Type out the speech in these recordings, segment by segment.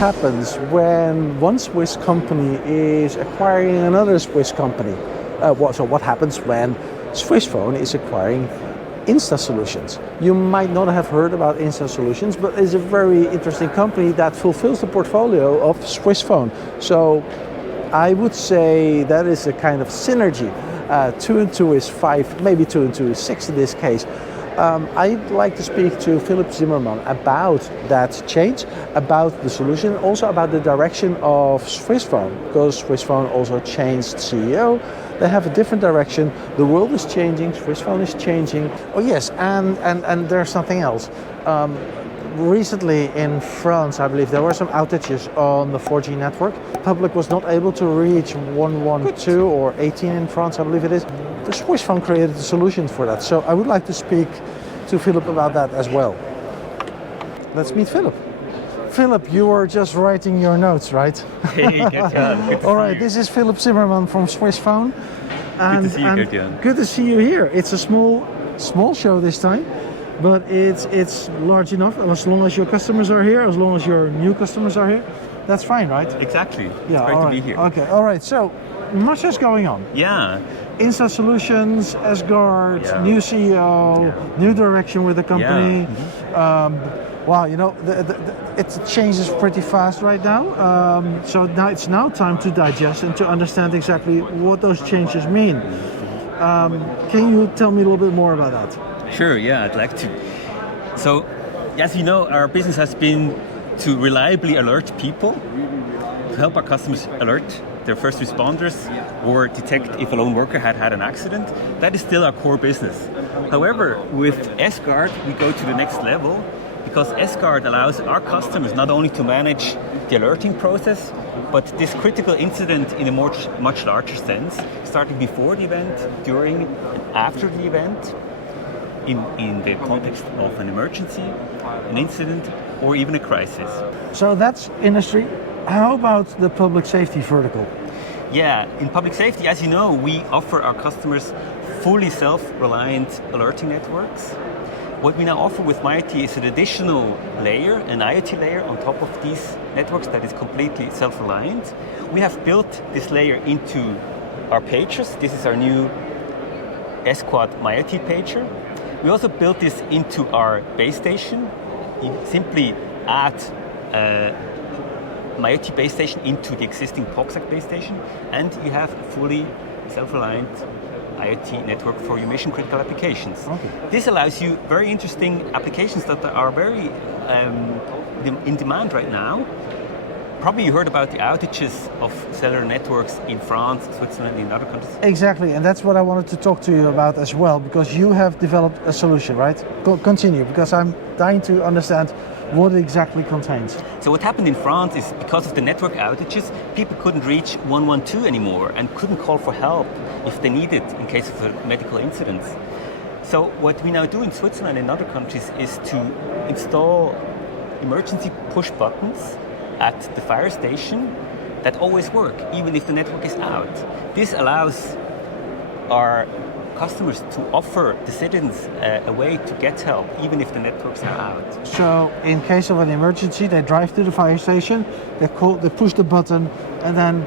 happens when one Swiss company is acquiring another Swiss company? So what happens when Swissphone is acquiring instaSOLUTION? You might not have heard about instaSOLUTION, but it's a very interesting company that fulfills the portfolio of Swissphone. So I would say that is a kind of synergy. 2 and 2 is 5, maybe 2 and 2 is 6 in this case. I'd like to speak to Philipp Zimmermann about that change, about the solution, also about the direction of Swissphone, because Swissphone also changed CEO. They have a different direction. The world is changing. Swissphone is changing. Oh yes, and there's something else. Recently in France, I believe there were some outages on the 4G network. The public was not able to reach 112 or 18 in France, I believe it is. The Swissphone created a solution for that. So I would like to speak to Philipp about that as well. Let's meet Philipp. Philipp, you were just writing your notes, right? Hey, Gert-Jan. All right, this is Philipp Zimmermann from Swissphone. Good to see you, Gert-Jan. Good to see you here. It's a small show this time, but it's large enough. As long as your customers are here, as long as your new customers are here, that's fine, right? Exactly. Yeah, it's great to be here. Okay, all right. So much is going on. Yeah. instaSOLUTION, Asgard, new CEO, new direction with the company. Yeah. Wow, you know, it changes pretty fast right now. So now it's time to digest and to understand exactly what those changes mean. Can you tell me a little bit more about that? Sure, yeah, I'd like to. So, as you know, our business has been to reliably alert people, to help our customers alert their first responders or detect if a lone worker had an accident. That is still our core business. However, with Asgard, we go to the next level, because Asgard allows our customers not only to manage the alerting process, but this critical incident in a much larger sense, starting before the event, during and after the event, in the context of an emergency, an incident, or even a crisis. So that's industry. How about the public safety vertical? Yeah, in public safety, as you know, we offer our customers fully self-reliant alerting networks. What we now offer with MyIT is an additional layer, an IoT layer on top of these networks that is completely self-reliant. We have built this layer into our pagers. This is our new S-Quad MyIT pager. We also built this into our base station. You simply add MyIT base station into the existing POXAC base station, and you have a fully self-reliant IoT network for your mission-critical applications. Okay. This allows you very interesting applications that are very in demand right now. Probably you heard about the outages of cellular networks in France, Switzerland, and other countries. Exactly, and that's what I wanted to talk to you about as well, because you have developed a solution, right? Continue, because I'm dying to understand what it exactly contains. So what happened in France is, because of the network outages, people couldn't reach 112 anymore and couldn't call for help if they needed in case of a medical incident. So what we now do in Switzerland and other countries is to install emergency push buttons at the fire station that always work, even if the network is out. This allows our customers to offer the citizens a way to get help, even if the networks are out. So, in case of an emergency, they drive to the fire station, they push the button, and then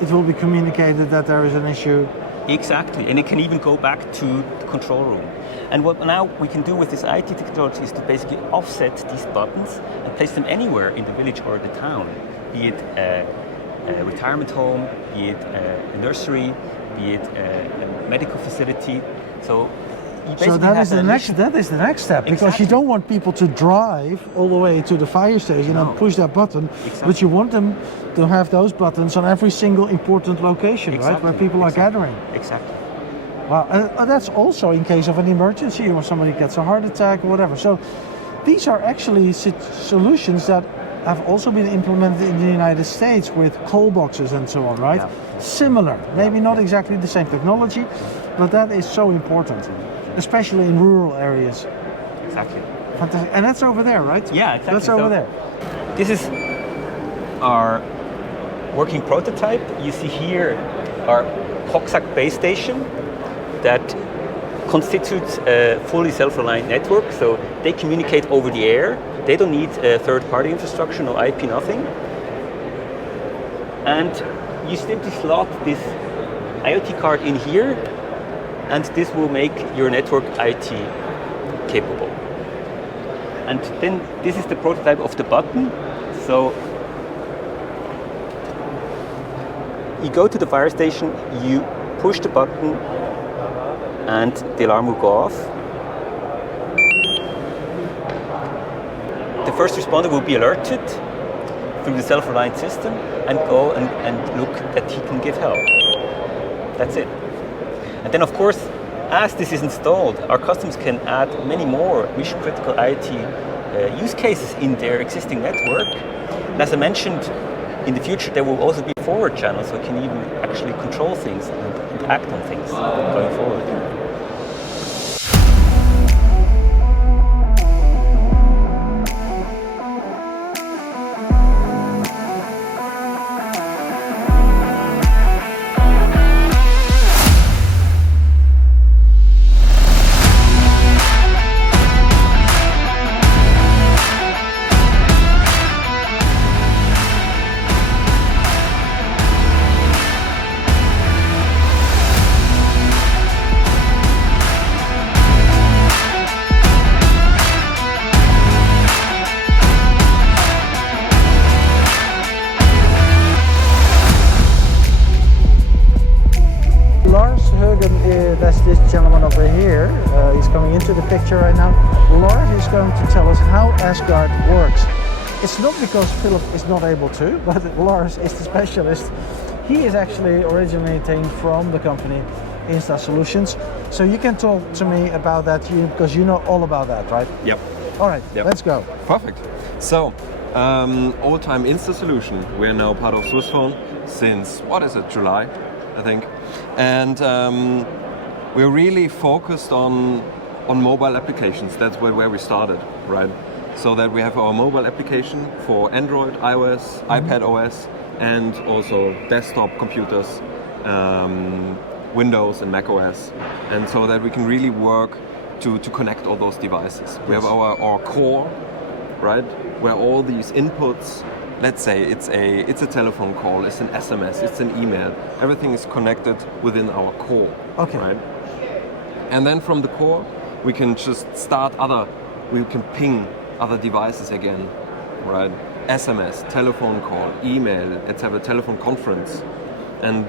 it will be communicated that there is an issue. Exactly, and it can even go back to the control room. And what now we can do with this IT technology is to basically offset these buttons and place them anywhere in the village or the town, be it a retirement home, be it a nursery, be it a medical facility. So that is the next step, because exactly. you don't want people to drive all the way to the fire station and push that button, but you want them to have those buttons on every single important location, right, where people are gathering. Exactly. Wow, and that's also in case of an emergency or somebody gets a heart attack or whatever. So these are actually solutions that have also been implemented in the United States with call boxes and so on, right? Yeah. Similar, maybe not exactly the same technology, but that is so important, especially in rural areas. Exactly. Fantastic. And that's over there, right? Yeah, exactly. That's over there. This is our working prototype. You see here our POXAC base station that constitutes a fully self-reliant network. So they communicate over the air. They don't need third-party infrastructure, no IP, nothing. And you simply slot this IoT card in here, and this will make your network IT capable. And then this is the prototype of the button. So you go to the fire station, you push the button, and the alarm will go off. The first responder will be alerted through the self-reliant system and go and look that he can give help. That's it. And then, of course, as this is installed, our customers can add many more mission-critical IoT use cases in their existing network. And as I mentioned, in the future there will also be forward channels, so we can even actually control things and act on things going forward. Lars, Hoegen, that's this gentleman over here. He's coming into the picture right now. Lars is going to tell us how Asgard works. It's not because Philipp is not able to, but Lars is the specialist. He is actually originating from the company instaSOLUTION. So you can talk to me about that because you know all about that, right? Yep. All right, Yep. let's go. Perfect. So, all-time instaSOLUTION. We're now part of Swissphone since, what is it, July, I think. And we're really focused on mobile applications. That's where we started, right? So that we have our mobile application for Android, iOS, iPad OS, and also desktop computers, Windows and Mac OS. And so that we can really work to connect all those devices. We have our core, right? Where all these inputs, let's say it's a telephone call, it's an SMS, it's an email. Everything is connected within our core. Okay. Right? And then from the core, we can just we can ping other devices again, right? SMS, telephone call, email, let's have a telephone conference. And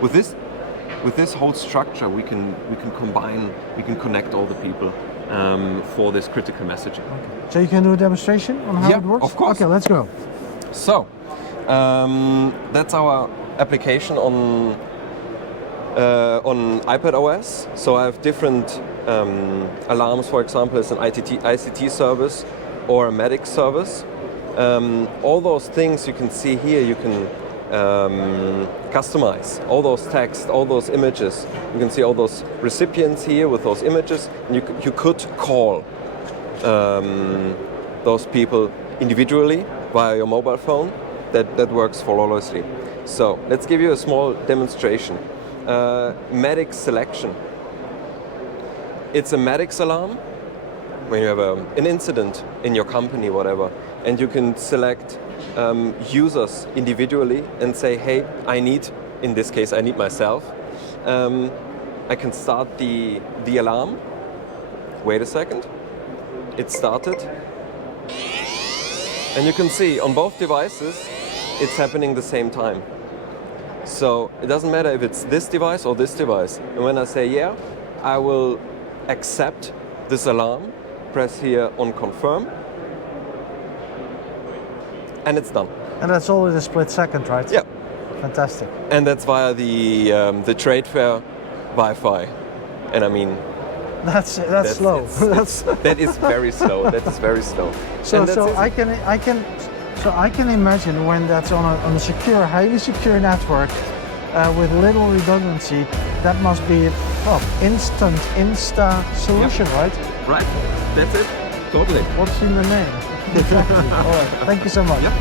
with this whole structure, we can combine, we can connect all the people for this critical messaging. Okay. So you can do a demonstration on how it works? Of course. Okay, let's go. So, that's our application on iPad OS. So I have different alarms, for example, it's an ICT service or a medic service. All those things you can see here, you can customize. All those text, all those images. You can see all those recipients here with those images. And you could call those people individually via your mobile phone. That works flawlessly. So let's give you a small demonstration. Medic selection. It's a medic's alarm when you have an incident in your company, whatever, and you can select users individually and say, hey, in this case, I need myself. I can start the alarm. Wait a second. It started. And you can see on both devices, it's happening the same time. So it doesn't matter if it's this device or this device. And when I say, yeah, I will accept this alarm, press here on confirm, and it's done. And that's all in a split second, right? Yeah. Fantastic. And that's via the trade fair Wi-Fi. And I mean, that's slow. That is very slow. That is very slow. So I can imagine when that's on a secure, highly secure network with little redundancy, that must be instant instaSOLUTION, right? Right. That's it. Totally. What's in the name? Exactly. All right. Thank you so much. Yep.